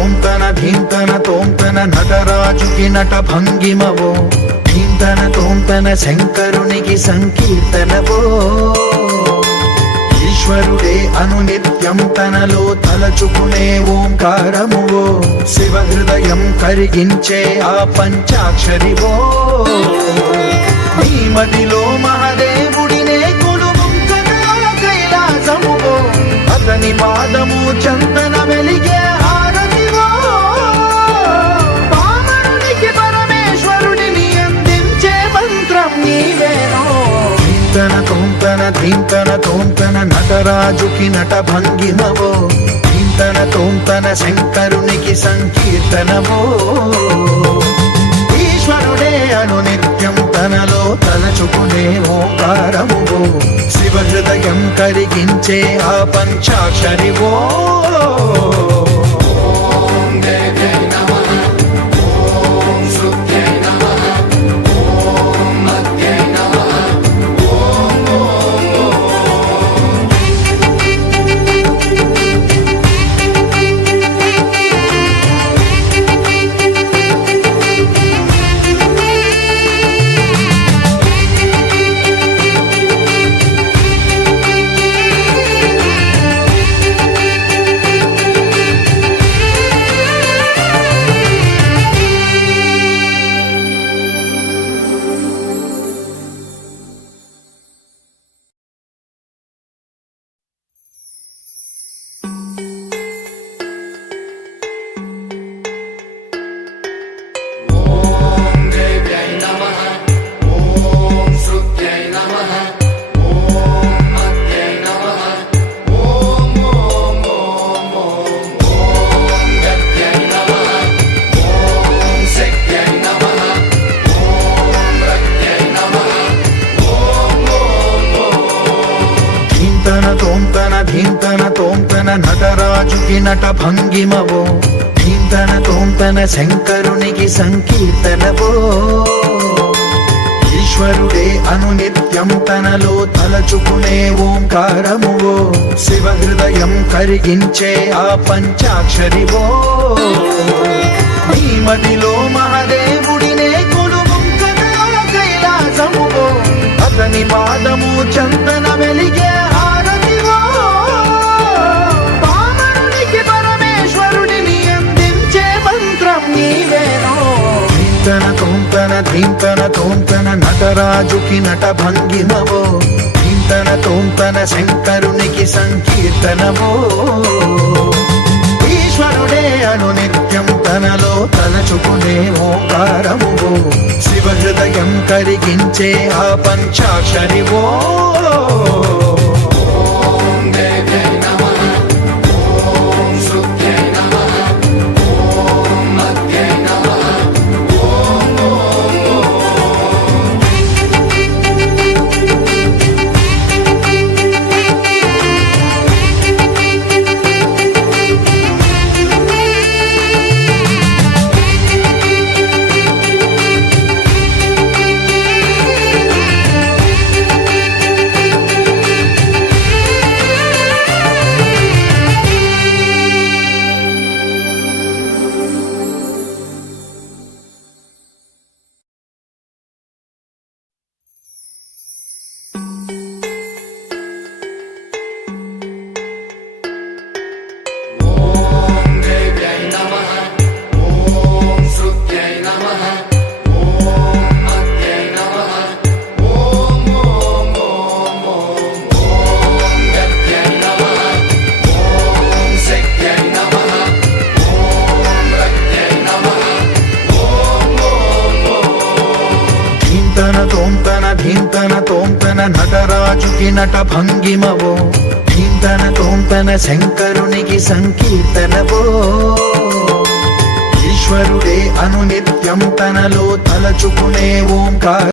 తోంతన ధీంతన తోంతన నటరాజుకి నట భంగిమవో ధీంతన తోంతన శంకరునికి సంకీర్తనవో ఈశ్వరుడే అనునిత్యం తనలో తలచుకునే ఓంకారమువో శివ హృదయం కరిగించే ఆ పంచాక్షరివో నీ మదిలో మహాదేవుడినే కొలువుంచగా కైలాసమువో అతని పాదము చందన వెలిగే హారతివో పామరునికి పరమేశ్వరుడిని అందించే మంత్రం నీవేనో ధీంతన తోంతన ధీంతన తోంతన నటరాజుకి నట భంగిమవో ధీంతన తోంతన శంకరునికి సంకీర్తనవో ఈశ్వరుడే అనునిత్యం తనలో తలచుకునే ఓంకారమువో శివ హృదయం కరిగించే ఆ పంచాక్షరివో ధీంతన తోంతన నటరాజుకి నట భంగిమవో ధీంతన తోంతన శంకరునికి సంకీర్తనవో ఈశ్వరుడే అనునిత్యం తనలో తలచుకునే ఓంకారమువో శివ హృదయం కరిగించే ఆ పంచాక్షరివో నీ మదిలో మహాదేవుడినే కొలువుంచగా కైలాసమువో అతని పాదము చందన వెలిగే హారతివో పామరునికి పరమేశ్వరుడిని అందించే మంత్రం నీవేనో ధీంతన తోంతన ధీంతన తోంతన నటరాజుకి నట భంగిమవో ధీంతన తోంతన శంకరునికి సంకీర్తనవో ఈశ్వరుడే అనునిత్యం తనలో తలచుకునే ఓంకారమువో శివ హృదయం కరిగించే ఆ పంచాక్షరివో ధీంతన తోంతన నటరాజుకి నట భంగిమవో ధీంతన తోంతన శంకరునికి సంకీర్తనవో ఈశ్వరుడే అనునిత్యం తనలో తలచుకునే ఓంకార